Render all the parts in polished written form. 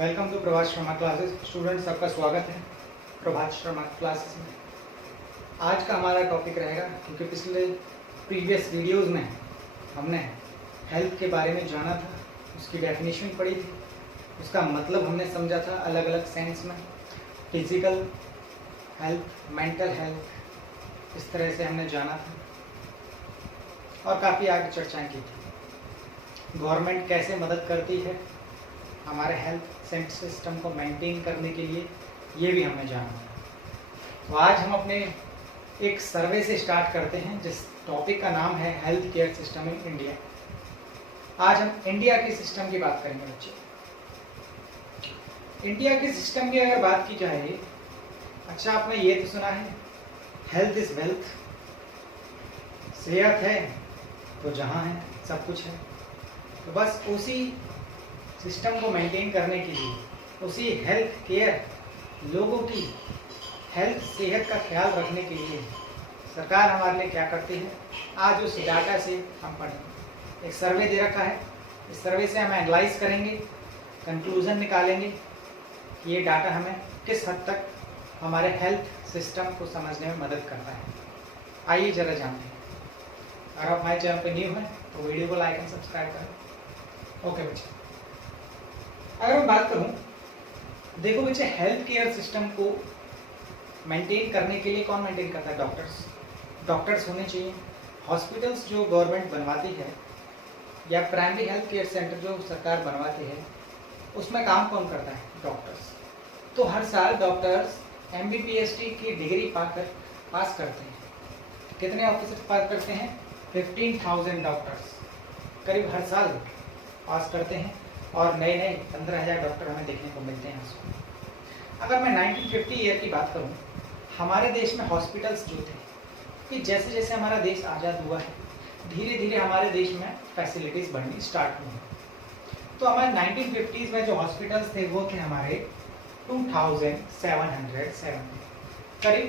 Welcome to Prabhat Sharma classes. Students, सबका स्वागत है प्रभात शर्मा क्लासेस में। आज का हमारा टॉपिक रहेगा, क्योंकि पिछले प्रीवियस वीडियोस में हमने हेल्थ के बारे में जाना था, उसकी डेफिनेशन पढ़ी थी, उसका मतलब हमने समझा था अलग अलग सेंस में, फिजिकल हेल्थ, मेंटल हेल्थ, इस तरह से हमने जाना था और काफ़ी आगे चर्चाएँ की थी। गवर्नमेंट कैसे मदद करती है हमारे हेल्थ सिस्टम को मेंटेन करने के लिए, ये भी हमने जाना है। तो आज हम अपने एक सर्वे से स्टार्ट करते हैं, जिस टॉपिक का नाम है health care system in India. आज हम इंडिया के सिस्टम की बात करेंगे बच्चे। इंडिया के सिस्टम की अगर बात की जाए, अच्छा आपने ये तो सुना है, हेल्थ इज वेल्थ। सेहत है तो जहां है सब कुछ है। तो बस उसी सिस्टम को मेंटेन करने के लिए, उसी हेल्थ केयर, लोगों की हेल्थ सेहत का ख्याल रखने के लिए सरकार हमारे लिए क्या करती है, आज उस डाटा से हम पढ़ेंगे। एक सर्वे दे रखा है, इस सर्वे से हम एनालाइज करेंगे, कंक्लूजन निकालेंगे कि ये डाटा हमें किस हद तक हमारे हेल्थ सिस्टम को समझने में मदद करता है। आइए जरा जानते हैं। अगर आप हमारे चैनल पर न्यू हैं तो वीडियो को लाइक एंड सब्सक्राइब करें। ओके बच्चे, अगर मैं बात करूं, देखो बच्चे, हेल्थ केयर सिस्टम को मेंटेन करने के लिए कौन मेंटेन करता है? डॉक्टर्स होने चाहिए। हॉस्पिटल्स जो गवर्नमेंट बनवाती है या प्राइमरी हेल्थ केयर सेंटर जो सरकार बनवाती है, उसमें काम कौन करता है? डॉक्टर्स। तो हर साल डॉक्टर्स MBBST की डिग्री पास करते हैं। कितने ऑफिसर पास करते हैं? 15,000 डॉक्टर्स करीब हर साल पास करते हैं और नए 15,000 डॉक्टर हमें देखने को मिलते हैं उसमें। अगर मैं 1950 ईयर की बात करूं, हमारे देश में हॉस्पिटल्स जो थे, कि जैसे जैसे हमारा देश आज़ाद हुआ है, धीरे धीरे हमारे देश में फैसिलिटीज़ बढ़नी स्टार्ट हुई। तो हमारे 1950s में जो हॉस्पिटल्स थे वो थे हमारे 2707, करीब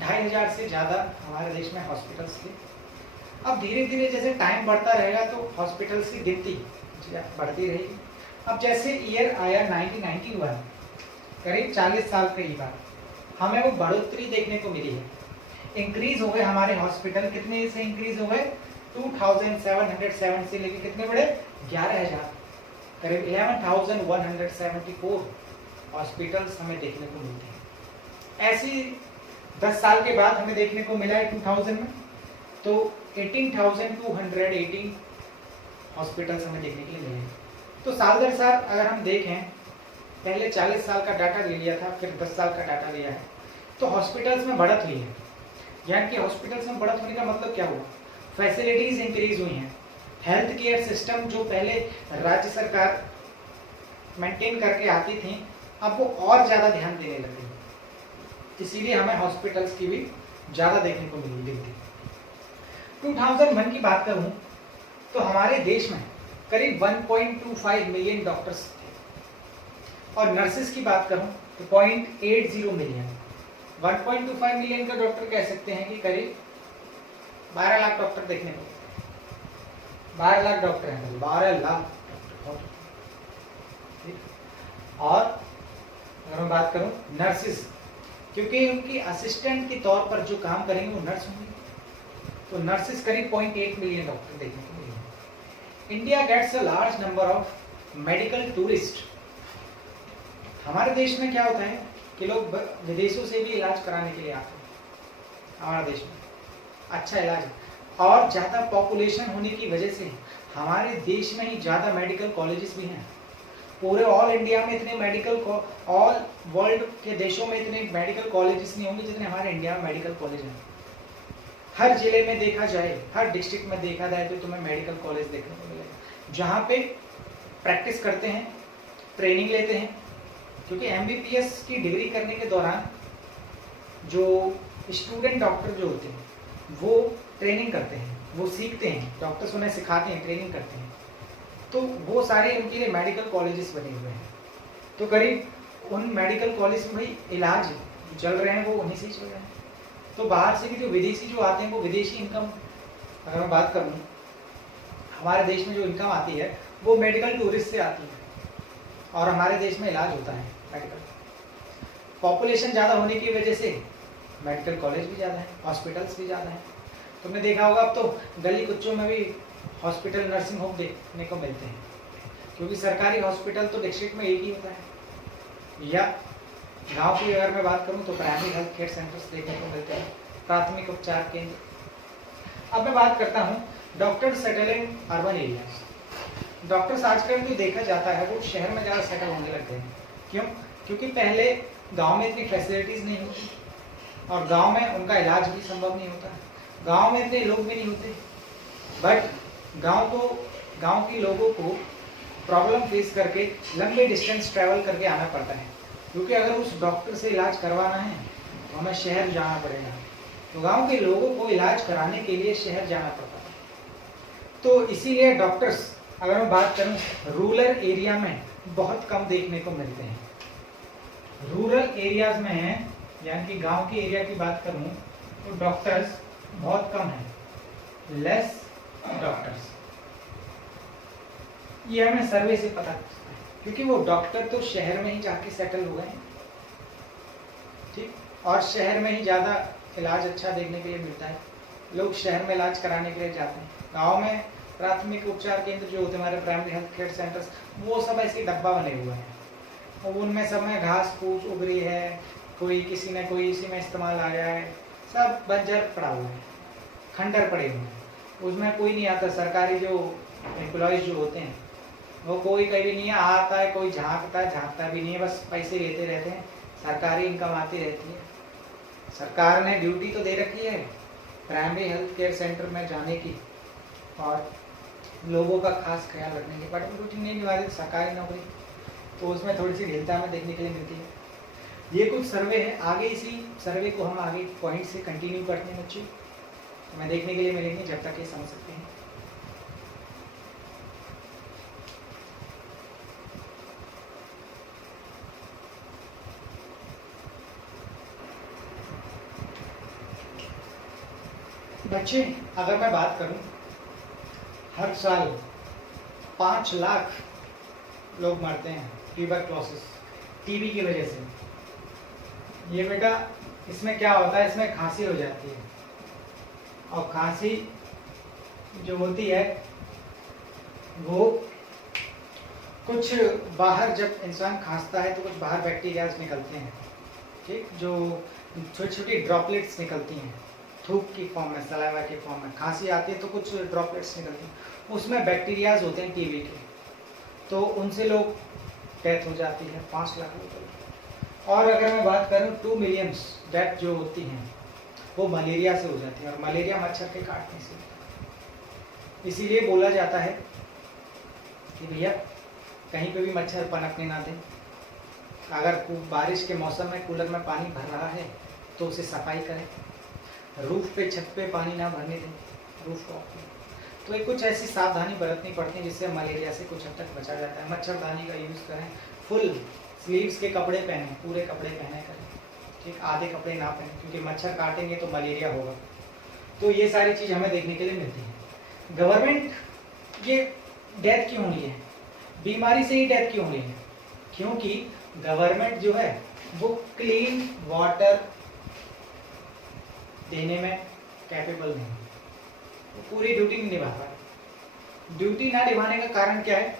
2,500 से ज़्यादा हमारे देश में हॉस्पिटल्स थे। अब धीरे धीरे जैसे टाइम बढ़ता रहेगा तो हॉस्पिटल्स की गिनती बढ़ती रहेगी। अब जैसे ईयर आया 1991, करीब 40 साल के बाद हमें वो बढ़ोतरी देखने को मिली है। इंक्रीज हो गए हमारे हॉस्पिटल, कितने से इंक्रीज हो गए? 2707 से लेके कितने बढ़े? 11,000, करीब 11,174 हॉस्पिटल्स हमें देखने को मिलते हैं। ऐसी 10 साल के बाद हमें देखने को मिला है 2000 में, तो 18,218 हॉस्पिटल्स हमें देखने के लिए मिले हैं। तो साल दर साल अगर हम देखें, पहले 40 साल का डाटा ले लिया था, फिर 10 साल का डाटा लिया है, तो हॉस्पिटल्स में बढ़त हुई है। यानी कि हॉस्पिटल्स में बढ़त होने का मतलब क्या हुआ? फैसिलिटीज इंक्रीज हुई हैं। हेल्थ केयर सिस्टम जो पहले राज्य सरकार मेंटेन करके आती थी, अब वो और ज़्यादा ध्यान देने लगी, इसीलिए हमें हॉस्पिटल्स की भी ज़्यादा देखने को मिली। 2001 की बात करूँ तो हमारे देश में करीब 1.25 मिलियन डॉक्टर्स थे और नर्सेस की बात करूं तो 0.80 मिलियन। 1.25 मिलियन का डॉक्टर कह सकते हैं कि करीब 12 लाख डॉक्टर देखने को मिलते हैं। 12 लाख डॉक्टर हैं, 12 लाख डॉक्टर। और अगर मैं बात करूं नर्सेस, क्योंकि उनकी असिस्टेंट के तौर पर जो काम करेंगे वो नर्स होंगे, तो नर्सेस करीब 0.8 मिलियन डॉक्टर देखने को मिलेंगे। India gets a large number of medical tourist. हमारे देश में क्या होता है कि लोग विदेशों से भी इलाज कराने के लिए आते हैं हमारे देश में। अच्छा इलाज है, और ज़्यादा पॉपुलेशन होने की वजह से हमारे देश में ही ज़्यादा मेडिकल कॉलेजेस भी हैं। पूरे ऑल इंडिया में इतने ऑल वर्ल्ड के देशों में इतने मेडिकल कॉलेजेस नहीं होंगे जितने हमारे इंडिया में मेडिकल कॉलेज हैं। हर जिले में देखा जाए, हर डिस्ट्रिक्ट में देखा जाए तो तुम्हें मेडिकल कॉलेज देखने को मिलेगा, जहाँ पे प्रैक्टिस करते हैं, ट्रेनिंग लेते हैं। क्योंकि MBBS की डिग्री करने के दौरान जो स्टूडेंट डॉक्टर जो होते हैं वो ट्रेनिंग करते हैं, वो सीखते हैं, डॉक्टर्स उन्हें सिखाते हैं, ट्रेनिंग करते हैं। तो वो सारे उनके लिए मेडिकल कॉलेजेस बने हुए हैं। तो करीब उन मेडिकल कॉलेज में भाई इलाज चल रहे हैं वो उन्हीं से चल रहे हैं। तो बाहर से भी जो विदेशी जो आते हैं वो विदेशी इनकम, अगर मैं बात करूँ हमारे देश में जो इनकम आती है वो मेडिकल टूरिस्ट से आती है। और हमारे देश में इलाज होता है मेडिकल। पॉपुलेशन ज़्यादा होने की वजह से मेडिकल कॉलेज भी ज़्यादा है, हॉस्पिटल्स भी ज़्यादा है। तुमने देखा होगा अब तो गली कुच्चों में भी हॉस्पिटल, नर्सिंग होम देखने को मिलते हैं, क्योंकि सरकारी हॉस्पिटल तो डिस्ट्रिक्ट में एक ही होता है। या गांव की अगर मैं बात करूं तो प्राइमरी हेल्थ केयर सेंटर्स देखने को मिलते हैं, प्राथमिक उपचार केंद्र। अब मैं बात करता हूं doctor settle in urban areas. Doctors आजकल जो देखा जाता है वो शहर में ज़्यादा सेटल होने लग गए हैं। क्यों? क्योंकि पहले गांव में इतनी फैसिलिटीज़ नहीं होती और गांव में उनका इलाज भी संभव नहीं होता, गांव में इतने लोग भी नहीं होते। बट गांव के लोगों को प्रॉब्लम फेस करके लंबे डिस्टेंस ट्रैवल करके आना पड़ता है, क्योंकि अगर उस डॉक्टर से इलाज करवाना है तो हमें शहर जाना पड़ेगा। तो गांव के लोगों को इलाज कराने के लिए शहर जाना पड़ता है। तो इसीलिए डॉक्टर्स, अगर मैं बात करूं रूरल एरिया में बहुत कम देखने को मिलते हैं। रूरल एरियाज में है, यानी कि गांव के एरिया की बात करूं तो डॉक्टर्स बहुत कम है, लेस डॉक्टर्स। ये हमें सर्वे से पता चलता है, क्योंकि वो डॉक्टर तो शहर में ही जाके सेटल हो गए हैं, ठीक, और शहर में ही ज़्यादा इलाज अच्छा देखने के लिए मिलता है। लोग शहर में इलाज कराने के लिए जाते हैं। गांव में प्राथमिक उपचार केंद्र जो होते हैं हमारे प्राइमरी हेल्थ केयर सेंटर्स, वो सब ऐसे डब्बा बने हुए हैं और उनमें सब में घास फूस उग रही है, कोई किसी ने कोई इसी में इस्तेमाल आ गया है, सब बंजर पड़ा हुआ है, खंडर पड़े हुए हैं, उसमें कोई नहीं आता। सरकारी जो एम्प्लॉयज जो होते हैं वो कोई कभी नहीं आता है, कोई झांकता भी नहीं है, बस पैसे लेते रहते हैं, सरकारी इनकम आती रहती है। सरकार ने ड्यूटी तो दे रखी है प्राइमरी हेल्थ केयर सेंटर में जाने की और लोगों का खास ख्याल रखने की, बट ड्यूटी नहीं निभाती सरकारी नौकरी, तो उसमें थोड़ी सी ढीलता हमें देखने के लिए मिलती है। ये कुछ सर्वे है, आगे इसी सर्वे को हम आगे पॉइंट से कंटिन्यू करते हैं बच्चे, तो मैं देखने के लिए मिलेंगे, जब तक ये समझ सकते हैं। बच्चे, अगर मैं बात करूं, हर साल 5 लाख लोग मरते हैं ट्यूबरक्लोसिस, टीबी की वजह से। ये बेटा, इसमें क्या होता है, इसमें खांसी हो जाती है और खांसी जो होती है वो कुछ बाहर, जब इंसान खांसता है तो कुछ बाहर बैक्टीरियाज निकलते हैं, ठीक, जो छोटी छोटी ड्रॉपलेट्स निकलती हैं थूक की फॉर्म में, सलाइवा की फॉर्म में। खांसी आती है तो कुछ ड्रॉपलेट्स निकलती हैं, उसमें बैक्टीरियाज होते हैं टीबी के, तो उनसे लोग डेथ हो जाती है, 5 लाख लोग। और अगर मैं बात करूं 2 मिलियन डेथ जो होती हैं वो मलेरिया से हो जाती है, और मलेरिया मच्छर के काटने से। इसीलिए बोला जाता है कि भैया कहीं पे भी मच्छर पनपने ना दें। अगर बारिश के मौसम में कूलर में पानी भर रहा है तो उसे सफाई करें, रूफ पे, छत पे पानी ना भरने दें, रूफ टॉप पे। तो ये कुछ ऐसी सावधानी बरतनी पड़ती है जिससे मलेरिया से कुछ हद तक बचा जाता है। मच्छरदानी का यूज़ करें, फुल स्लीव्स के कपड़े पहने, पूरे कपड़े पहने करें, ठीक, आधे कपड़े ना पहने, क्योंकि मच्छर काटेंगे तो मलेरिया होगा। तो ये सारी चीज़ हमें देखने के लिए मिलती है। गवर्नमेंट, ये डेथ क्यों हो रही है, बीमारी से ही डेथ क्यों हो रही है, क्योंकि गवर्नमेंट जो है वो क्लीन वाटर देने में कैपेबल नहीं, वो पूरी ड्यूटी नहीं निभा पा रही। ड्यूटी ना निभाने का कारण क्या है,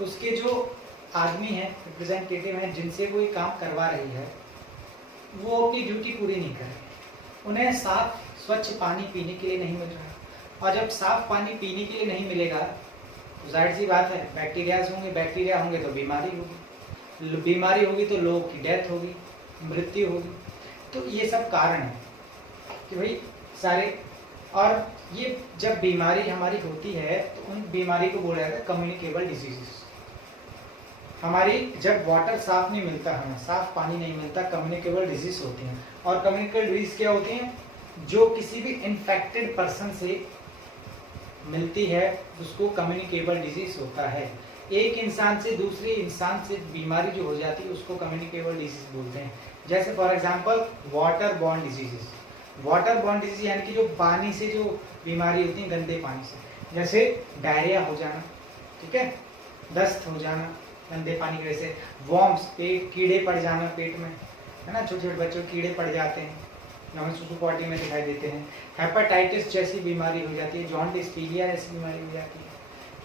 उसके जो आदमी हैं, रिप्रेजेंटेटिव हैं, जिनसे वो ये काम करवा रही है, वो अपनी ड्यूटी पूरी नहीं कर रहे। उन्हें साफ स्वच्छ पानी पीने के लिए नहीं मिल रहा, और जब साफ पानी पीने के लिए नहीं मिलेगा तो जाहिर सी बात है बैक्टीरियाज होंगे, बैक्टीरिया होंगे तो बीमारी होगी, बीमारी होगी तो लोगों की डेथ होगी, मृत्यु होगी। तो ये सब कारण है कि भाई सारे, और ये जब बीमारी हमारी होती है तो उन बीमारी को बोला जाता है कम्युनिकेबल डिजीजेस। हमारी जब वाटर साफ नहीं मिलता, हमें साफ पानी नहीं मिलता, कम्युनिकेबल डिजीज होती हैं। और कम्युनिकेबल डिजीज क्या होती हैं, जो किसी भी इन्फेक्टेड पर्सन से मिलती है उसको कम्युनिकेबल डिजीज होता है। एक इंसान से दूसरे इंसान से बीमारी जो हो जाती है उसको कम्युनिकेबल डिजीज बोलते हैं। जैसे for example water borne diseases, water borne disease यानी कि जो पानी से जो बीमारी होती है, गंदे पानी से, जैसे डायरिया हो जाना, ठीक है, दस्त हो जाना, गंदे पानी की वजह से, वॉर्म्स, पेट कीड़े पड़ जाना पेट में, है ना, छोटे छोटे बच्चों को कीड़े पड़ जाते हैं, हमें सुसु पॉटी में दिखाई देते हैं। हेपेटाइटिस जैसी बीमारी हो जाती है, जॉन्डिस, पीलिया जैसी बीमारी हो जाती है।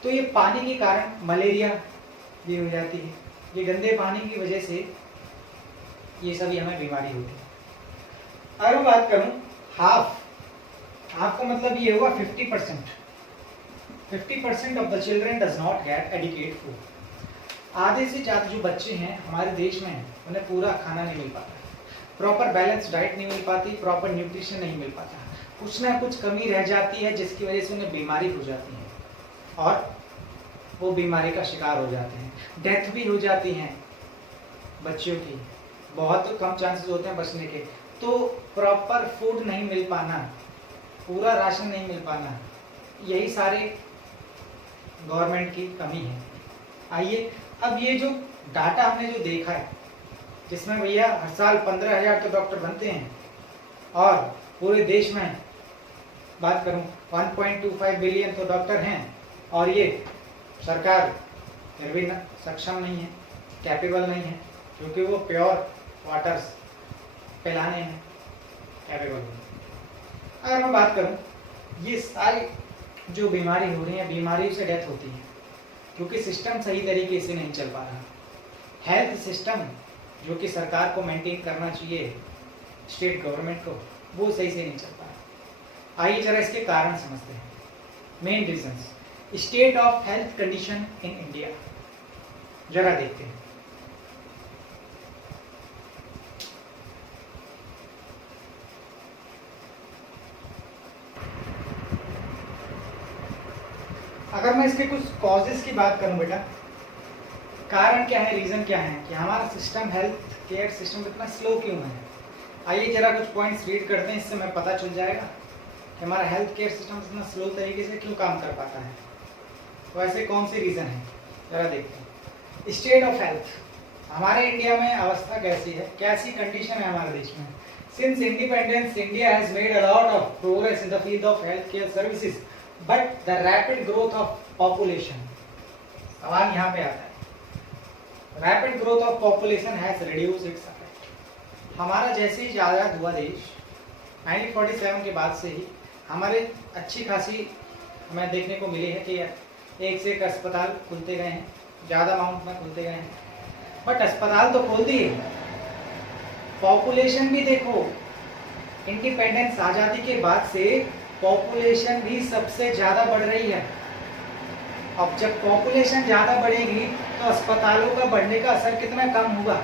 तो ये पानी के कारण मलेरिया भी हो जाती है, ये गंदे पानी की वजह से ये सभी हमें बीमारी होती है। अगर मैं बात करूं हाफ का मतलब ये हुआ 50%। 50% of the children does not gate adequate food. आधे से ज़्यादा जो बच्चे हैं हमारे देश में उन्हें पूरा खाना नहीं मिल पाता, प्रॉपर बैलेंस डाइट नहीं मिल पाती, प्रॉपर न्यूट्रिशन नहीं मिल पाता, कुछ ना कुछ कमी रह जाती है जिसकी वजह से उन्हें बीमारी हो जाती है और वो बीमारी का शिकार हो जाते हैं, डेथ भी हो जाती हैं बच्चों की, बहुत कम चांसेस होते हैं बचने के। तो प्रॉपर फूड नहीं मिल पाना, पूरा राशन नहीं मिल पाना, यही सारे गवर्नमेंट की कमी है। आइए अब ये जो डाटा हमने जो देखा है, जिसमें भैया हर साल 15,000 तो डॉक्टर बनते हैं और पूरे देश में बात करूं 1.25 बिलियन तो डॉक्टर हैं, और ये सरकार फिर भी सक्षम नहीं है, कैपेबल नहीं है, क्योंकि वो प्योर वाटर्स पिलाने हैं कैपेबल नहीं। अगर मैं बात करूं, ये सारी जो बीमारी हो रही है, बीमारियों से डेथ होती है क्योंकि सिस्टम सही तरीके से नहीं चल पा रहा। हेल्थ सिस्टम जो कि सरकार को मेंटेन करना चाहिए, स्टेट गवर्नमेंट को, वो सही से नहीं चल पा रहा। आइए जरा इसके कारण समझते हैं, main reasons. State of health condition in India जरा देखते हैं। अगर मैं इसके कुछ कॉजेस की बात करूं बेटा, कारण क्या है, रीजन क्या है कि हमारा सिस्टम, हेल्थ केयर सिस्टम इतना स्लो क्यों है। आइए जरा कुछ पॉइंट्स रीड करते हैं, इससे हमें पता चल जाएगा कि हमारा हेल्थ केयर सिस्टम इतना स्लो तरीके से क्यों काम कर पाता है। तो ऐसे कौन से रीजन है, जरा देखते हैं। स्टेट ऑफ हेल्थ, हमारे इंडिया में अवस्था कैसी है, कैसी कंडीशन है हमारे देश में। Since independence India has made a lot of progress in the field of health care services, but the rapid growth of population, सवाल यहाँ पे आता है, rapid growth of population has reduced its effect. हमारा जैसे ही आज़ाद हुआ देश 1947 के बाद से ही हमारे अच्छी खासी हमें देखने को मिली है कि एक से एक अस्पताल खुलते गए हैं, ज़्यादा अमाउंट में खुलते गए हैं, बट अस्पताल तो खोल दिए, पॉपुलेशन भी देखो, इंडिपेंडेंस आज़ादी के बाद से पॉपुलेशन भी सबसे ज़्यादा बढ़ रही है। अब जब पॉपुलेशन ज़्यादा बढ़ेगी तो अस्पतालों का बढ़ने का असर कितना कम होगा,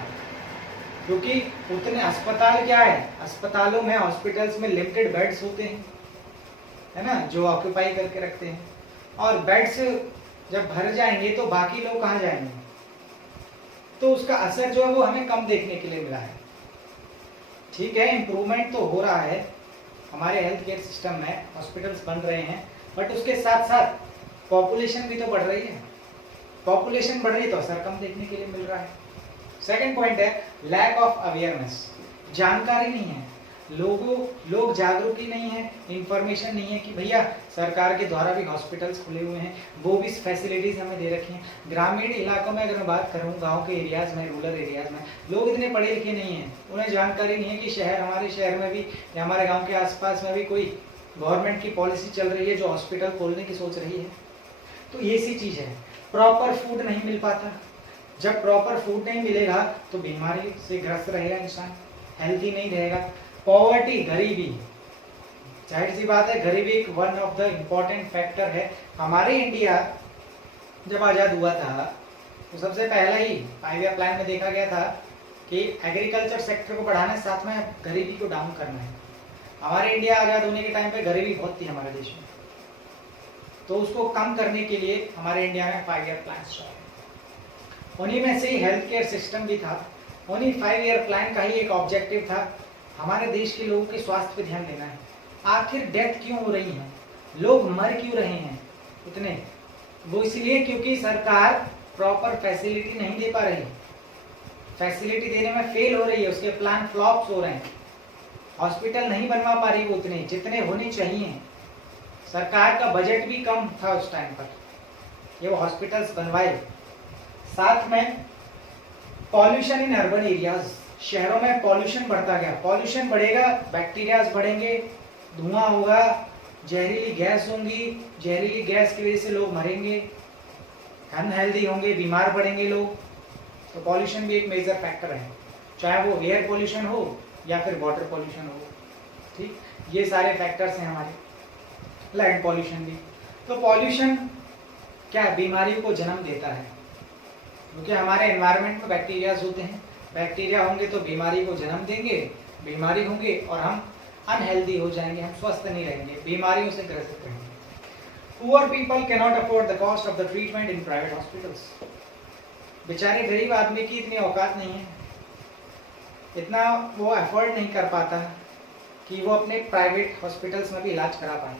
क्योंकि उतने अस्पताल क्या है, अस्पतालों में, हॉस्पिटल्स में लिमिटेड बेड्स होते हैं, है ना, जो ऑक्यूपाई करके रखते हैं, और बेड्स जब भर जाएंगे तो बाकी लोग कहाँ जाएंगे, तो उसका असर जो है वो हमें कम देखने के लिए मिला है। ठीक है, इम्प्रूवमेंट तो हो रहा है हमारे हेल्थ केयर सिस्टम में, हॉस्पिटल्स बन रहे हैं, बट उसके साथ साथ पॉपुलेशन भी तो बढ़ रही है, पॉपुलेशन बढ़ रही है तो असर कम देखने के लिए मिल रहा है। सेकंड पॉइंट है लैक ऑफ अवेयरनेस, जानकारी नहीं है, लोग जागरूक ही नहीं है, इंफॉर्मेशन नहीं है कि भैया सरकार के द्वारा भी हॉस्पिटल्स खुले हुए हैं, वो भी फैसिलिटीज हमें दे रखी हैं। ग्रामीण इलाकों में अगर मैं बात करूँ, गांव के एरियाज में, रूरल एरियाज में लोग इतने पढ़े लिखे नहीं हैं, उन्हें जानकारी नहीं है कि हमारे शहर में भी या हमारे गाँव के आसपास में भी कोई गवर्नमेंट की पॉलिसी चल रही है जो हॉस्पिटल खोलने की सोच रही है। तो ये सी चीज़ है, प्रॉपर फूड नहीं मिल पाता, जब प्रॉपर फूड नहीं मिलेगा तो बीमारी से ग्रस्त रहेगा इंसान, हेल्थी नहीं रहेगा। पॉवर्टी, गरीबी, जाहिर सी बात है गरीबी एक one of the important factor है। हमारे इंडिया जब आज़ाद हुआ था तो सबसे पहला ही 5 ईयर प्लान में देखा गया था कि एग्रीकल्चर सेक्टर को बढ़ाना, साथ में गरीबी को डाउन करना है। हमारे इंडिया आज़ाद होने के टाइम पे गरीबी बहुत थी हमारे देश में, तो उसको कम करने के लिए हमारे इंडिया में 5 ईयर प्लान चला, उन्हीं में से ही हेल्थ केयर सिस्टम भी था, उन्हीं 5 ईयर प्लान का ही एक ऑब्जेक्टिव था हमारे देश के लोगों के स्वास्थ्य पे ध्यान देना है। आखिर डेथ क्यों हो रही है, लोग मर क्यों रहे हैं इतने, वो इसलिए क्योंकि सरकार प्रॉपर फैसिलिटी नहीं दे पा रही, फैसिलिटी देने में फेल हो रही है, उसके प्लान फ्लॉप्स हो रहे हैं, हॉस्पिटल नहीं बनवा पा रही वो उतने जितने होने चाहिए। सरकार का बजट भी कम था उस टाइम पर, ये वो हॉस्पिटल्स बनवाए, साथ में पॉल्यूशन इन अर्बन एरियाज, शहरों में पॉल्यूशन बढ़ता गया, पॉल्यूशन बढ़ेगा, बैक्टीरियाज बढ़ेंगे, धुआं होगा, जहरीली गैस होंगी, जहरीली गैस की वजह से लोग मरेंगे, अनहेल्दी होंगे, बीमार पड़ेंगे लोग। तो पॉल्यूशन भी एक मेजर फैक्टर है, चाहे वो एयर पॉल्यूशन हो या फिर वाटर पॉल्यूशन हो। ठीक, ये सारे फैक्टर्स हैं हमारे, लैंड पॉल्यूशन भी। तो पॉल्यूशन क्या बीमारियों को जन्म देता है, क्योंकि हमारे एनवायरनमेंट में बैक्टीरियाज होते हैं, बैक्टीरिया होंगे तो बीमारी को जन्म देंगे, बीमारी होंगे और हम अनहेल्दी हो जाएंगे, हम स्वस्थ नहीं रहेंगे, बीमारियों से ग्रसित रहेंगे। Poor people can not afford the cost of the treatment in private hospitals. बेचारे गरीब आदमी की इतनी औकात नहीं है, इतना वो अफोर्ड नहीं कर पाता कि वो अपने प्राइवेट हॉस्पिटल्स में भी इलाज करा पाए।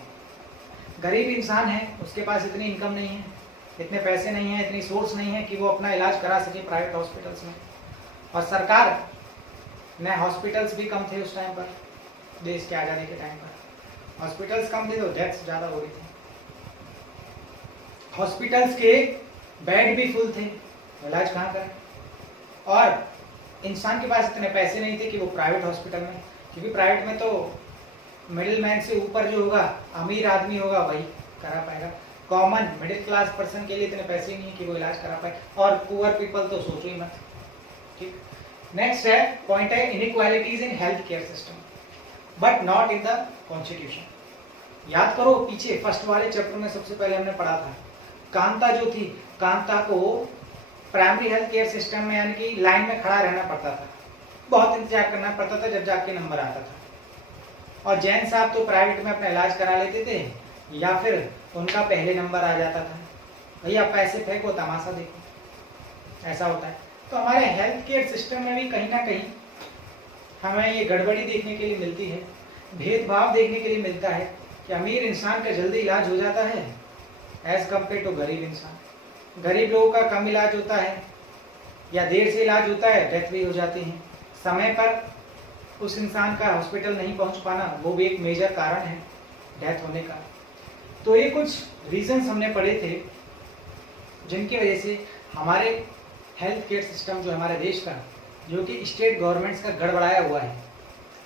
गरीब इंसान है, उसके पास इतनी इनकम नहीं है, इतने पैसे नहीं है, इतनी सोर्स नहीं है कि वो अपना इलाज करा सके प्राइवेट हॉस्पिटल्स में। और सरकार ने हॉस्पिटल्स भी कम थे उस टाइम पर, देश के आज़ादी के टाइम पर हॉस्पिटल्स कम थे तो डेथ्स ज़्यादा हो रही थी। हॉस्पिटल्स के बेड भी फुल थे, इलाज कहाँ करें। और इंसान के पास इतने पैसे नहीं थे कि वो प्राइवेट हॉस्पिटल में, क्योंकि प्राइवेट में तो मिडिल मैन से ऊपर जो होगा, अमीर आदमी होगा, वही करा पाएगा। कॉमन मिडिल क्लास पर्सन के लिए इतने पैसे नहीं है कि वो इलाज करा पाए, और पुअर पीपल तो सोचो ही मत। ठीक, नेक्स्ट है पॉइंट है inequalities in health care system but not in the constitution. याद करो पीछे फर्स्ट वाले चैप्टर में सबसे पहले हमने पढ़ा था, कांता जो थी, कांता को प्राइमरी हेल्थ केयर सिस्टम में यानी कि लाइन में खड़ा रहना पड़ता था, बहुत इंतजार करना पड़ता था जब जाके नंबर आता था। और जैन साहब तो प्राइवेट में अपना इलाज करा लेते थे या फिर उनका पहले नंबर आ जाता था, भैया पैसे फेंको तमाशा देखो, ऐसा होता है। तो हमारे हेल्थ केयर सिस्टम में भी कहीं ना कहीं हमें ये गड़बड़ी देखने के लिए मिलती है, भेदभाव देखने के लिए मिलता है कि अमीर इंसान का जल्दी इलाज हो जाता है एज कम्पेयर टू गरीब इंसान। गरीब लोगों का कम इलाज होता है या देर से इलाज होता है, डेथ भी हो जाती है। समय पर उस इंसान का हॉस्पिटल नहीं पहुंच पाना वो भी एक मेजर कारण है डेथ होने का। तो ये कुछ रीजंस हमने पढ़े थे जिनकी वजह से हमारे हेल्थ केयर सिस्टम जो हमारे देश का, जो कि स्टेट गवर्नमेंट्स का गड़बड़ाया हुआ है,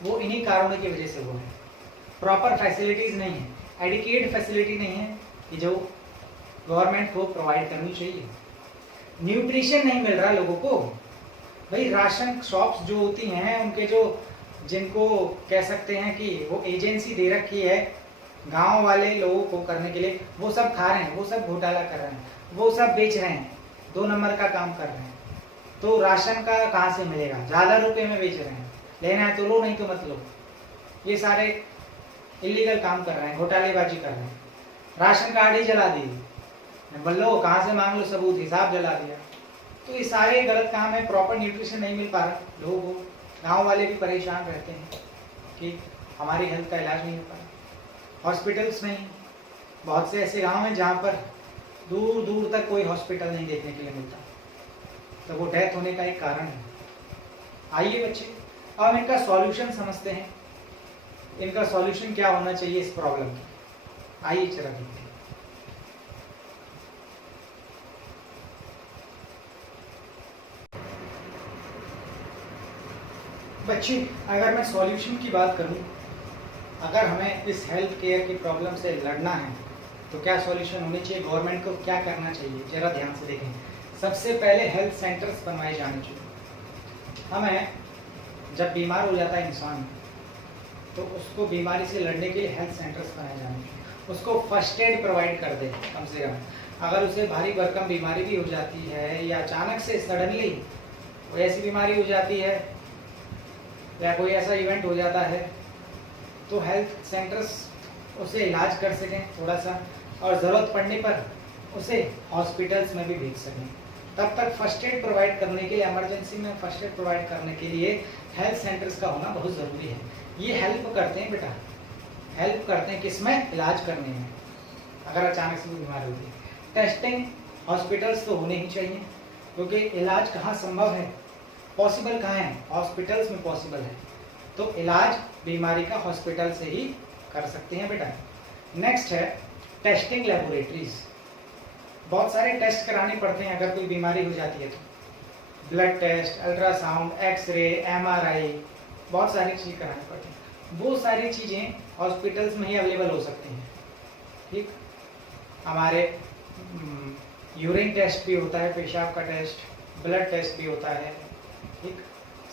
वो इन्हीं कारणों की वजह से हुआ है। प्रॉपर फैसिलिटीज़ नहीं है, एडिकेट फैसिलिटी नहीं है कि जो गवर्नमेंट को प्रोवाइड करनी चाहिए। न्यूट्रिशन नहीं मिल रहा लोगों को। भाई राशन शॉप्स जो होती हैं उनके जो, जिनको कह सकते हैं कि वो एजेंसी दे रखी है गांव वाले लोगों को करने के लिए, वो सब खा रहे हैं, वो सब घोटाला कर रहे हैं, वो सब बेच रहे हैं, 2 नंबर का काम कर रहे हैं। तो राशन का कहाँ से मिलेगा, ज़्यादा रुपए में बेच रहे हैं, लेना है तो लो नहीं तो मत लो। ये सारे इलीगल काम कर रहे हैं, घोटालेबाजी कर रहे हैं। राशन कार्ड ही जला दिए, बोलो कहाँ से मांग लो सबूत, हिसाब जला दिया। तो ये सारे गलत काम है, प्रॉपर न्यूट्रिशन नहीं मिल पा रहा लोगों को। गाँव वाले भी परेशान रहते हैं कि हमारी हेल्थ का इलाज नहीं हो पा रहा, हॉस्पिटल्स नहीं। बहुत से ऐसे गांव हैं जहां पर दूर दूर तक कोई हॉस्पिटल नहीं देखने के लिए मिलता, तो वो डेथ होने का एक कारण है। आइए बच्चे अब हम इनका सॉल्यूशन समझते हैं, इनका सॉल्यूशन क्या होना चाहिए इस प्रॉब्लम की। आइए चला देखते हैं। बच्चे अगर मैं सॉल्यूशन की बात करूं, अगर हमें इस हेल्थ केयर की प्रॉब्लम से लड़ना है तो क्या सॉल्यूशन होने चाहिए, गवर्नमेंट को क्या करना चाहिए, जरा ध्यान से देखें। सबसे पहले हेल्थ सेंटर्स बनवाए जाने चाहिए। हमें जब बीमार हो जाता है इंसान तो उसको बीमारी से लड़ने के लिए हेल्थ सेंटर्स बनाए जाने चाहिए। उसको फर्स्ट एड प्रोवाइड कर दे कम से कम। अगर उसे भारी भरकम बीमारी भी हो जाती है या अचानक से सडनली कोई ऐसी बीमारी हो जाती है या कोई ऐसा इवेंट हो जाता है तो हेल्थ सेंटर्स उसे इलाज कर सकें थोड़ा सा, और ज़रूरत पड़ने पर उसे हॉस्पिटल्स में भी भेज सकें। तब तक फर्स्ट एड प्रोवाइड करने के लिए, इमरजेंसी में फर्स्ट एड प्रोवाइड करने के लिए हेल्थ सेंटर्स का होना बहुत ज़रूरी है। ये हेल्प करते हैं बेटा, हेल्प करते हैं किसमें, इलाज करने में। अगर अचानक से बीमारी होती है, टेस्टिंग हॉस्पिटल्स तो होने ही चाहिए, क्योंकि इलाज कहाँ संभव है, पॉसिबल कहाँ है, हॉस्पिटल्स में पॉसिबल है। तो इलाज बीमारी का हॉस्पिटल से ही कर सकते हैं बेटा। नेक्स्ट है टेस्टिंग लेबोरेटरीज। बहुत सारे टेस्ट कराने पड़ते हैं अगर कोई बीमारी हो जाती है तो, blood test, ultrasound, x-ray, MRI, बहुत सारी चीज़ करानी पड़ती हैं। वो सारी चीज़ें हॉस्पिटल्स में ही अवेलेबल हो सकती हैं। ठीक, हमारे यूरिन टेस्ट भी होता है, पेशाब का टेस्ट, ब्लड टेस्ट भी होता है, ठीक,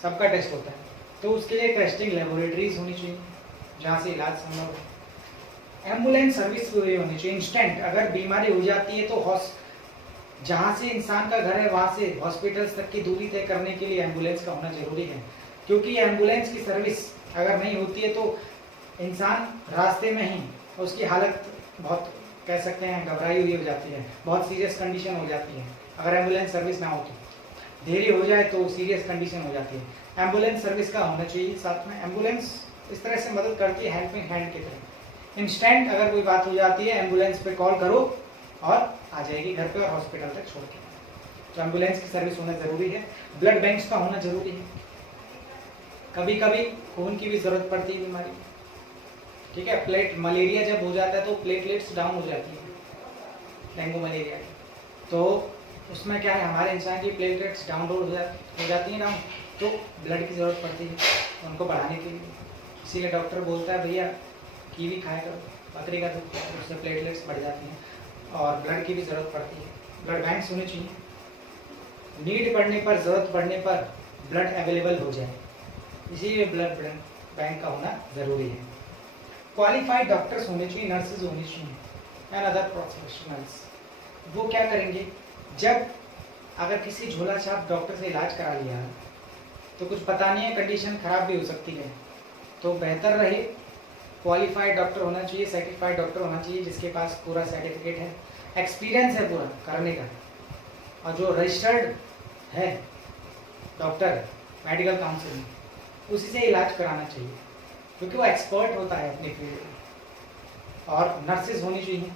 सबका टेस्ट होता है। तो उसके लिए टेस्टिंग लेबोरेटरीज होनी चाहिए जहाँ से इलाज संभव है। एम्बुलेंस सर्विस भी होनी चाहिए इंस्टेंट। अगर बीमारी हो जाती है तो जहाँ से इंसान का घर है वहाँ से हॉस्पिटल्स तक की दूरी तय करने के लिए एम्बुलेंस का होना जरूरी है, क्योंकि एम्बुलेंस की सर्विस अगर नहीं होती है तो इंसान रास्ते में ही उसकी हालत बहुत, कह सकते हैं, घबराई हुई हो जाती है, बहुत सीरियस कंडीशन हो जाती है। अगर एम्बुलेंस सर्विस ना हो तो देरी हो जाए तो सीरियस कंडीशन हो जाती है। एम्बुलेंस सर्विस का होना चाहिए साथ में। एम्बुलेंस इस तरह से मदद करती है हेल्पिंग हैंड की तरह। इंस्टेंट अगर कोई बात हो जाती है एम्बुलेंस पे कॉल करो और आ जाएगी घर पे और हॉस्पिटल तक छोड़ के। तो एम्बुलेंस की सर्विस होना जरूरी है। ब्लड बैंक्स का होना जरूरी है। कभी कभी खून की भी जरूरत पड़ती है बीमारी, ठीक है। मलेरिया जब हो जाता है तो प्लेटलेट्स डाउन हो जाती है, डेंगू मलेरिया, तो उसमें क्या है, हमारे इंसान की प्लेटलेट्स डाउन हो जाती हैं डाउन, तो ब्लड की ज़रूरत पड़ती है उनको बढ़ाने के लिए। इसीलिए डॉक्टर बोलता है भैया कीवी खाया करो, बकरी का दूध, उससे प्लेटलेट्स बढ़ जाती हैं और ब्लड की भी ज़रूरत पड़ती है। ब्लड बैंक्स होने चाहिए, नीड पड़ने पर, ज़रूरत पड़ने पर ब्लड अवेलेबल हो जाए, इसीलिए ब्लड बैंक का होना ज़रूरी है। क्वालिफाइड डॉक्टर्स होने चाहिए, नर्सेज होनी चाहिए एंड अदर प्रोफेशनल्स। वो क्या करेंगे, जब अगर किसी झोला छाप डॉक्टर से इलाज करा लिया तो कुछ पता नहीं है, कंडीशन खराब भी हो सकती है, तो बेहतर रहे क्वालिफाइड डॉक्टर होना चाहिए, सर्टिफाइड डॉक्टर होना चाहिए जिसके पास पूरा सर्टिफिकेट है, एक्सपीरियंस है पूरा करने का, और जो रजिस्टर्ड है डॉक्टर मेडिकल काउंसिल में, उसी से इलाज कराना चाहिए क्योंकि वो एक्सपर्ट होता है अपनी फील्ड में। और नर्सेज होनी चाहिए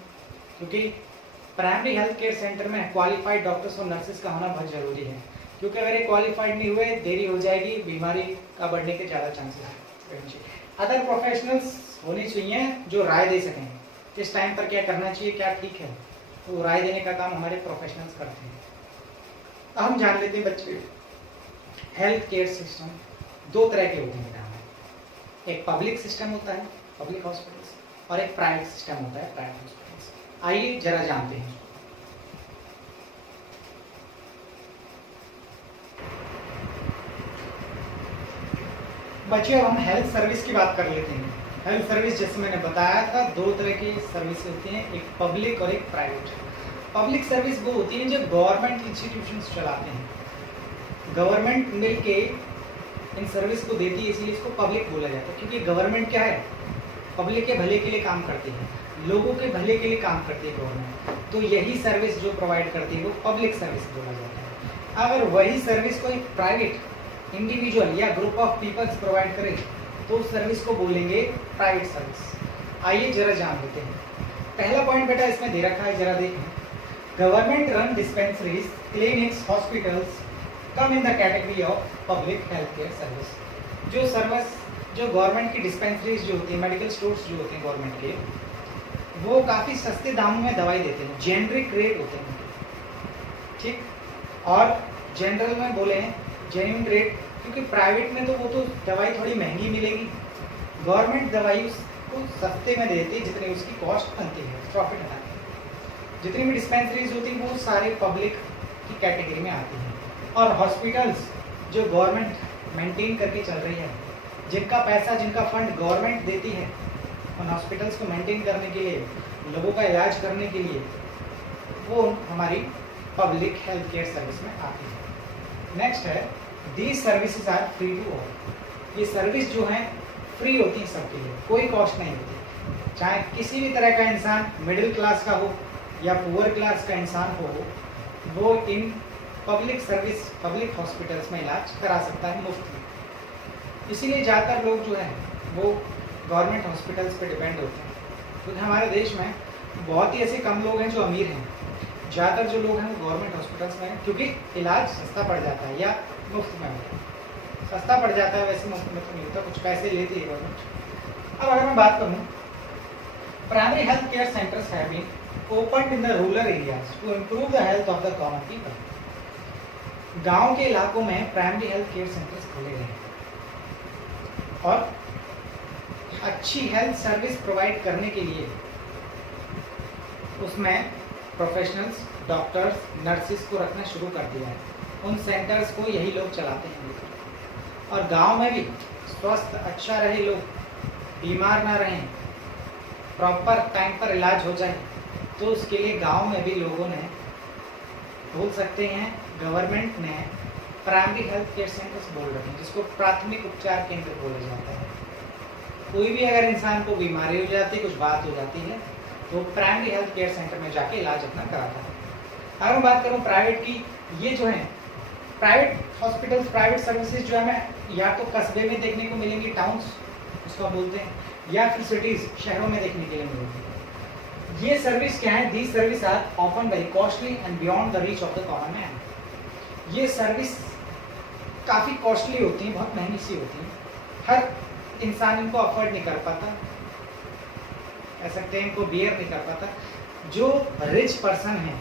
क्योंकि प्राइमरी हेल्थ केयर सेंटर में क्वालिफाइड डॉक्टर्स और नर्सेज का होना बहुत ज़रूरी है, क्योंकि अगर ये क्वालिफाइड नहीं हुए, देरी हो जाएगी, बीमारी का बढ़ने के ज़्यादा चांसेस हैं। अदर प्रोफेशनल्स होने चाहिए जो राय दे सकें, किस टाइम पर क्या करना चाहिए, क्या ठीक है, तो राय देने का काम हमारे प्रोफेशनल्स करते हैं। अब हम जान लेते हैं बच्चे, हेल्थ केयर सिस्टम दो तरह के होते हैं। एक पब्लिक सिस्टम होता है, पब्लिक हॉस्पिटल्स, और एक प्राइवेट सिस्टम होता है, प्राइवेट हॉस्पिटल्स। आइए जरा जानते हैं। बच्चों, हम हेल्थ सर्विस की बात कर लेते हैं। हेल्थ सर्विस जैसे मैंने बताया था, दो तरह की सर्विस होती हैं, एक पब्लिक और एक प्राइवेट। पब्लिक सर्विस वो होती है जो गवर्नमेंट इंस्टीट्यूशंस चलाते हैं, गवर्नमेंट मिलके इन सर्विस को देती है, इसीलिए इसको पब्लिक बोला जाता है। क्योंकि गवर्नमेंट क्या है, पब्लिक के भले के लिए काम करती है, लोगों के भले के लिए काम करती है गवर्नमेंट, तो यही सर्विस जो प्रोवाइड करती है वो पब्लिक सर्विस बोला जाता है। अगर वही सर्विस कोई प्राइवेट इंडिविजुअल या ग्रुप ऑफ पीपल्स प्रोवाइड करे तो उस सर्विस को बोलेंगे प्राइवेट सर्विस। आइए जरा जान लेते हैं। पहला पॉइंट बेटा इसमें दे रखा है, जरा देखें। Government run dispensaries, clinics, hospitals come in the category of public health care service. जो सर्विस, जो गवर्नमेंट की डिस्पेंसरीज जो होती है, मेडिकल स्टोर्स जो होते हैं गवर्नमेंट के, वो काफ़ी सस्ते दामों में दवाई देते हैं, जेनरिक रेट होते हैं, ठीक। और जनरल में बोले हैं जेन्युइन रेट, क्योंकि प्राइवेट में तो वो तो दवाई थोड़ी महंगी मिलेगी, गवर्नमेंट दवाई उसको सस्ते में देती है जितनी उसकी कॉस्ट बनती है, प्रॉफिट बनाती है। जितनी भी डिस्पेंसरीज होती हैं वो सारे पब्लिक की कैटेगरी में आती हैं। और हॉस्पिटल्स जो गवर्नमेंट मेंटेन करके चल रही है, जिनका पैसा, जिनका फंड गवर्नमेंट देती है, उन हॉस्पिटल्स को मेंटेन करने के लिए, लोगों का इलाज करने के लिए, वो हमारी पब्लिक हेल्थ केयर सर्विस में आती है। नेक्स्ट है, these services are free to all. ये सर्विस जो हैं फ्री होती हैं सबके लिए, कोई कॉस्ट नहीं होती। चाहे किसी भी तरह का इंसान, मिडिल क्लास का हो या पुअर क्लास का इंसान हो, वो in public service, public hospitals में इलाज करा सकता है मुफ्त में। इसीलिए ज़्यादातर लोग जो हैं वो गवर्नमेंट हॉस्पिटल्स पे डिपेंड होते हैं, क्योंकि हमारे देश में बहुत ही ऐसे कम लोग हैं जो अमीर हैं। ज़्यादातर जो लोग हैं वो गवर्नमेंट हॉस्पिटल्स में हैं, क्योंकि इलाज सस्ता पड़ जाता है या मुफ्त में होता है। सस्ता पड़ जाता है, वैसे मुफ्त में तो नहीं होता, कुछ पैसे लेती है गवर्नमेंट। अब अगर मैं बात करूँ, primary health care centres have been opened in the rural areas to improve the health of the common people। गांव के इलाकों में प्राइमरी हेल्थ केयर सेंटर्स खोले गए हैं और अच्छी हेल्थ सर्विस प्रोवाइड करने के लिए उसमें प्रोफेशनल्स, डॉक्टर्स, नर्सिस को रखना शुरू कर दिया है। उन सेंटर्स को यही लोग चलाते हैं और गांव में भी स्वस्थ अच्छा रहे, लोग बीमार ना रहें, प्रॉपर टाइम पर इलाज हो जाए, तो उसके लिए गांव में भी लोगों ने बोल सकते हैं गवर्नमेंट ने प्राइमरी हेल्थ केयर सेंटर्स बोल रखे हैं, जिसको प्राथमिक उपचार केंद्र बोला जाता है। कोई भी अगर इंसान को बीमारी हो जाती है, कुछ बात हो जाती है, तो प्राइमरी हेल्थ केयर सेंटर में जाके इलाज अपना कराता है। अगर मैं बात करूँ प्राइवेट की, ये जो है प्राइवेट हॉस्पिटल्स, प्राइवेट सर्विसेज जो है हमें या तो कस्बे में देखने को मिलेंगी, टाउन्स उसका बोलते हैं, या फिर सिटीज, शहरों में देखने के लिए मिलेंगी। ये सर्विस क्या है? These service are often very costly and beyond the reach of the common man. ये सर्विस काफ़ी कॉस्टली होती हैं, बहुत महंगी सी होती हैं, हर इंसान इनको अफोर्ड नहीं कर पाता, कह सकते हैं इनको बियर नहीं कर पाता। जो रिच पर्सन है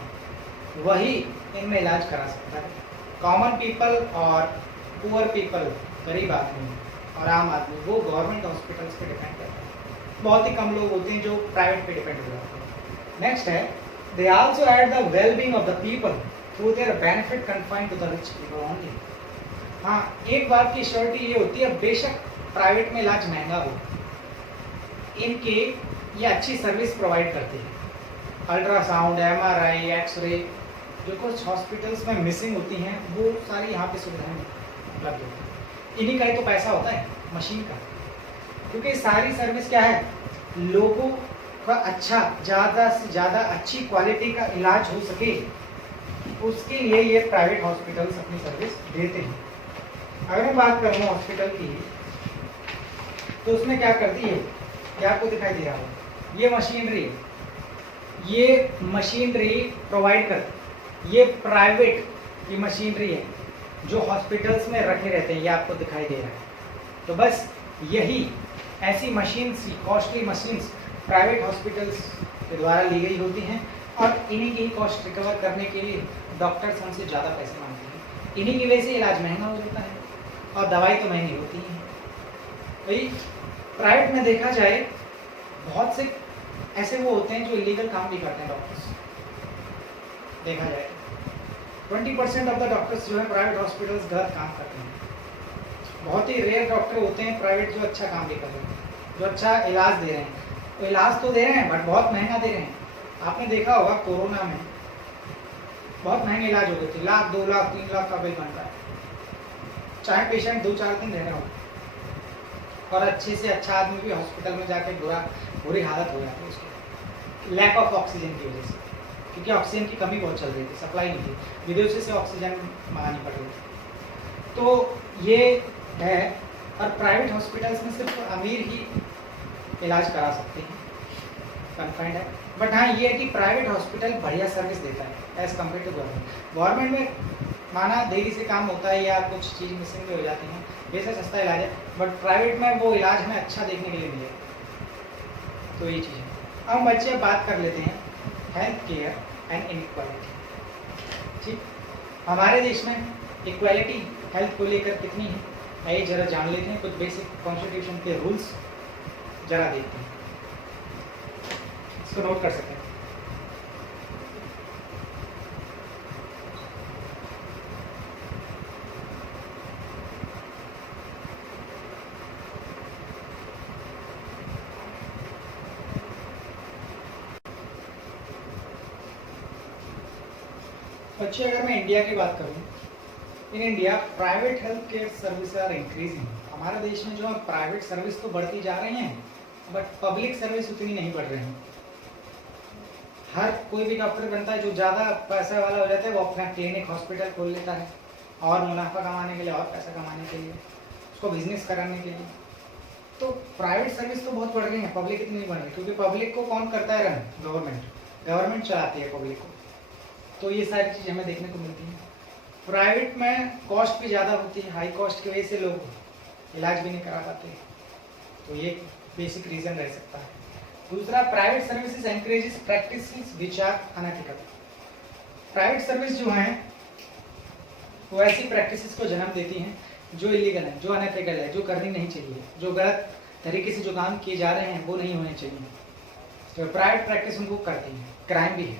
वही इनमें इलाज करा सकता है। कॉमन पीपल और पुअर पीपल, गरीब आदमी और आम आदमी, वो गवर्नमेंट हॉस्पिटल्स पे डिपेंड करता है। बहुत ही कम लोग होते हैं जो प्राइवेट पे डिपेंड हो जाते हैं। नेक्स्ट है, they also aid the well being of the people through their benefit confined to the rich people only. हाँ, एक बात की श्योरिटी ये होती है, बेशक प्राइवेट में इलाज महंगा हो, इनके ये अच्छी सर्विस प्रोवाइड करते हैं। अल्ट्रासाउंड, MRI, एक्सरे, जो कुछ हॉस्पिटल्स में मिसिंग होती हैं, वो सारी यहाँ पे सुविधाएं उपलब्ध होती हैं। इन्हीं का ही तो पैसा होता है, मशीन का, क्योंकि सारी सर्विस क्या है, लोगों का अच्छा, ज़्यादा से ज़्यादा अच्छी क्वालिटी का इलाज हो सके, उसके लिए ये प्राइवेट हॉस्पिटल्स अपनी सर्विस देते हैं। अगर मैं बात करूँ हॉस्पिटल की, तो उसमें क्या करती है, ये आपको दिखाई दे रहा हो, ये मशीनरी है, ये मशीनरी प्रोवाइड करती है। ये प्राइवेट की मशीनरी है जो हॉस्पिटल्स में रखे रहते हैं, ये आपको दिखाई दे रहा है। तो बस यही ऐसी machines, costly machines private hospitals के द्वारा ली गई होती हैं और इन्हीं की कॉस्ट रिकवर करने के लिए डॉक्टर्स हमसे ज़्यादा पैसे मांगते हैं। इन्हीं की वजह से इलाज महंगा हो जाता है और दवाई तो महंगी होती है। भाई प्राइवेट में देखा जाए, बहुत से ऐसे वो होते हैं जो इलीगल काम भी करते हैं डॉक्टर्स। देखा जाए 20% ऑफ द डॉक्टर्स जो है प्राइवेट हॉस्पिटल्स गलत काम करते हैं। बहुत ही रेयर डॉक्टर होते हैं प्राइवेट जो अच्छा काम भी कर रहे हैं, जो अच्छा इलाज दे रहे हैं। तो इलाज तो दे रहे हैं बट बहुत महंगा दे रहे हैं। आपने देखा होगा कोरोना में बहुत महंगे इलाज हो गए थे, लाख, 2 लाख, 3 लाख का बिल बन रहा है, चाहे पेशेंट 2-4 दिन रहना हो। और अच्छे से अच्छा आदमी भी हॉस्पिटल में जाके बुरी हालत हो जाती है उसकी, लैक ऑफ ऑक्सीजन की वजह से, क्योंकि ऑक्सीजन की कमी बहुत चल रही थी, सप्लाई नहीं थी, विदेशों से ऑक्सीजन मंगानी पड़ रही थी। तो ये है, और प्राइवेट हॉस्पिटल्स में सिर्फ अमीर ही इलाज करा सकते हैं, कन्फाइंड है। बट हाँ, ये है कि प्राइवेट हॉस्पिटल बढ़िया सर्विस देता है as compare to government. Government में माना देरी से काम होता है या कुछ चीज़ मिसिंग भी हो जाती हैं, वैसे सस्ता इलाज है, बट प्राइवेट में वो इलाज हमें अच्छा देखने के लिए मिले। तो ये चीज़ है। अब बच्चे बात कर लेते हैं हेल्थ केयर एंड इनइक्वालिटी। ठीक, हमारे देश में इक्वालिटी हेल्थ को लेकर कितनी है, आइए जरा जान लेते हैं। कुछ बेसिक कॉन्स्टिट्यूशन के रूल्स जरा देखते हैं, इसको नोट कर सकते हैं। बच्चे, अगर मैं इंडिया की बात करूं, in India private health care service are increasing. हमारे देश में जो है प्राइवेट सर्विस तो बढ़ती जा रही हैं, बट पब्लिक सर्विस उतनी नहीं बढ़ रही है। हर कोई भी डॉक्टर बनता है जो ज़्यादा पैसा वाला हो जाता है, वो अपना क्लिनिक, हॉस्पिटल खोल लेता है और मुनाफा कमाने के लिए, और पैसा कमाने के लिए, उसको बिजनेस कराने के लिए। तो प्राइवेट सर्विस तो बहुत बढ़ रही है, पब्लिक इतनी नहीं बढ़ रही, क्योंकि पब्लिक को कौन करता है रन? गवर्नमेंट चलाती है पब्लिक को। तो ये सारी चीज़ हमें देखने को मिलती है। प्राइवेट में कॉस्ट भी ज़्यादा होती है, हाई कॉस्ट की वजह से लोग इलाज भी नहीं करा पाते, तो ये बेसिक रीज़न रह सकता है। दूसरा, private services encourages practices which are unethical. Private service जो हैं वो ऐसी प्रैक्टिसेस को जन्म देती हैं जो इलीगल है, जो अनएथिकल है, जो करनी नहीं चाहिए, जो गलत तरीके से जो काम किए जा रहे हैं वो नहीं होने चाहिए। तो प्राइवेट प्रैक्टिस उनको करती है, क्राइम भी है।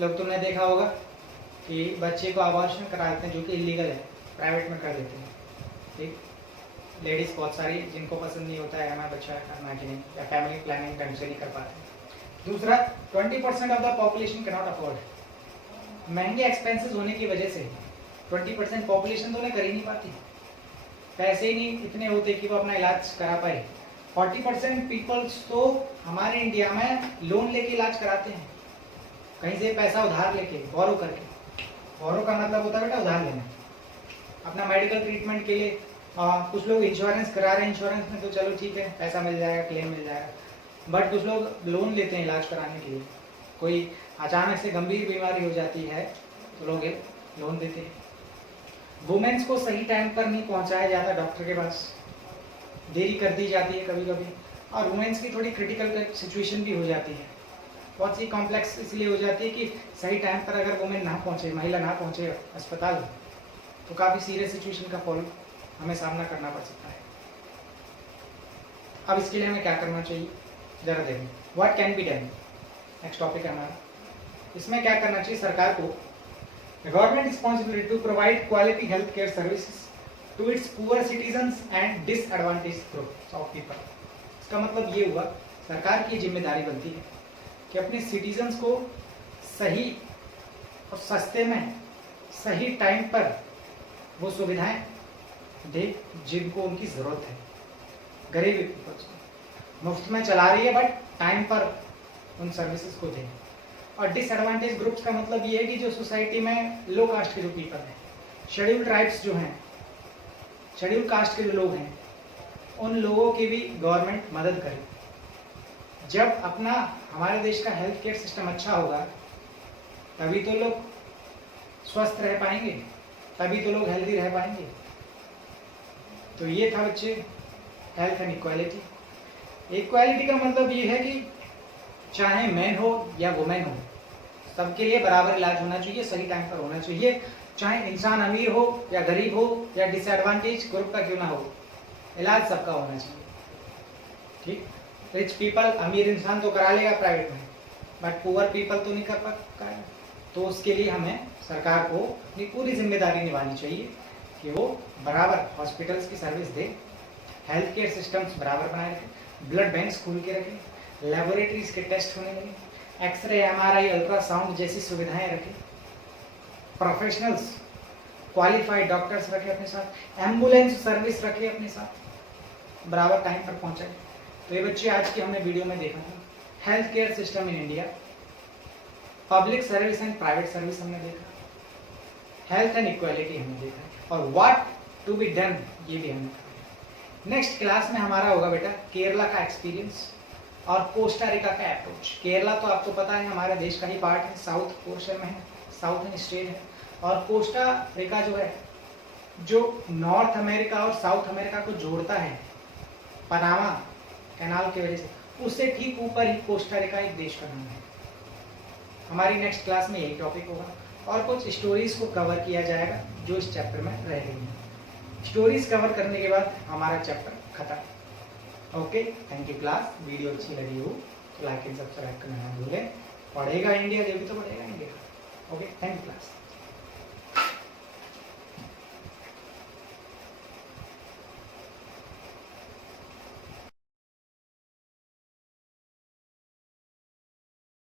लोग तुमने देखा होगा कि बच्चे को अबॉर्शन करा देते हैं जो कि इलीगल है, प्राइवेट में कर देते हैं। ठीक, लेडीज बहुत सारी जिनको पसंद नहीं होता है हमारा बच्चा करना कि नहीं, या फैमिली प्लानिंग ढंग से नहीं कर पाते। दूसरा, 20% of the population can not afford. महंगे एक्सपेंसेस होने की वजह से 20% पॉपुलेशन तो उन्हें कर ही नहीं पाती, पैसे ही नहीं इतने होते कि वो अपना इलाज करा पाए। 40% पीपल्स तो हमारे इंडिया में लोन लेके इलाज कराते हैं, कहीं से पैसा उधार लेके, बोरो करके। बोरो का मतलब होता है बेटा उधार लेना, अपना मेडिकल ट्रीटमेंट के लिए। कुछ लोग इंश्योरेंस करा रहे हैं, इंश्योरेंस में तो चलो ठीक है पैसा मिल जाएगा, क्लेम मिल जाएगा, बट कुछ लोग लोन लेते हैं इलाज कराने के लिए। कोई अचानक से गंभीर बीमारी हो जाती है तो लोग लोन देते हैं। वुमेन्स को सही टाइम पर नहीं पहुंचाया जाता डॉक्टर के पास, देरी कर दी जाती है कभी कभी, और वुमेन्स की थोड़ी क्रिटिकल सिचुएशन भी हो जाती है, बहुत सी कॉम्प्लेक्स इसलिए हो जाती है कि सही टाइम पर अगर वुमेन ना पहुंचे, महिला ना पहुंचे अस्पताल, तो काफ़ी सीरियस सिचुएशन का फॉलो हमें सामना करना पड़ सकता है। अब इसके लिए हमें क्या करना चाहिए जरा देखें, what can be done. Next topic है हमारा, इसमें क्या करना चाहिए सरकार को। Government responsibility to provide quality health care services to its poor citizens and disadvantage groups of people. इसका मतलब ये हुआ सरकार की जिम्मेदारी बनती है कि अपने सिटीजन्स को सही और सस्ते में सही टाइम पर वो सुविधाएं दे जिनको उनकी ज़रूरत है। गरीब पीपल्स को मुफ्त में चला रही है बट टाइम पर उन सर्विसेज को दे। और डिसएडवांटेज ग्रुप्स का मतलब ये है कि जो सोसाइटी में लो कास्ट के जो पीपल हैं, शेड्यूल ट्राइब्स जो हैं, शेड्यूल कास्ट के जो लोग हैं, उन लोगों की भी गवर्नमेंट मदद करे। जब अपना हमारे देश का हेल्थ केयर सिस्टम अच्छा होगा तभी तो लोग स्वस्थ रह पाएंगे, तभी तो लोग हेल्दी रह पाएंगे। तो ये था बच्चे हेल्थ एंड इक्वालिटी। इक्वालिटी का मतलब ये है कि चाहे मैन हो या वुमेन हो, सबके लिए बराबर इलाज होना चाहिए, सही टाइम पर होना चाहिए। चाहे इंसान अमीर हो या गरीब हो या डिसएडवांटेज ग्रुप का क्यों ना हो, इलाज सबका होना चाहिए। ठीक, रिच पीपल, अमीर इंसान तो करा लेगा प्राइवेट में, बट पुअर पीपल तो नहीं कर पाएगा। तो उसके लिए हमें सरकार को अपनी पूरी जिम्मेदारी निभानी चाहिए कि वो बराबर हॉस्पिटल्स की सर्विस दे, हेल्थ केयर सिस्टम्स बराबर बनाए रखें, ब्लड बैंक्स खोल के रखें, लेबोरेटरीज के टेस्ट होने लगे, एक्सरे, एमआरआई, अल्ट्रासाउंड जैसी सुविधाएं रखें, प्रोफेशनल्स क्वालिफाइड डॉक्टर्स रखें अपने साथ, एम्बुलेंस सर्विस रखें अपने साथ, बराबर टाइम पर पहुंचाए। तो ये बच्चे आज की हमने वीडियो में देखा था health care system in India, public service and private service हमने देखा, हेल्थ एंड इक्वालिटी हमने देखा, और व्हाट टू बी डन ये भी हमने देखा। नेक्स्ट क्लास में हमारा होगा बेटा केरला का एक्सपीरियंस और कोस्टा रिका का अप्रोच। केरला तो आपको पता है हमारे देश का ही पार्ट है, साउथ पोर्शन में है, साउथर्न स्टेट है, और कोस्टा रिका जो है जो नॉर्थ अमेरिका और साउथ अमेरिका को जोड़ता है पनामा कैनाल की वजह से, उससे ठीक ऊपर ही कोस्टा रिका एक देश का नाम है। हमारी नेक्स्ट क्लास में यही टॉपिक होगा और कुछ स्टोरीज को कवर किया जाएगा जो इस चैप्टर में रह गई हैं। स्टोरीज कवर करने के बाद हमारा चैप्टर खत्म। Okay, thank you class. Video अच्छी लगी हो तो लाइक एंड सब्सक्राइब करना ना भूलें। पढ़ेगा इंडिया, जो भी तो पढ़ेगा India. Okay, thank you class.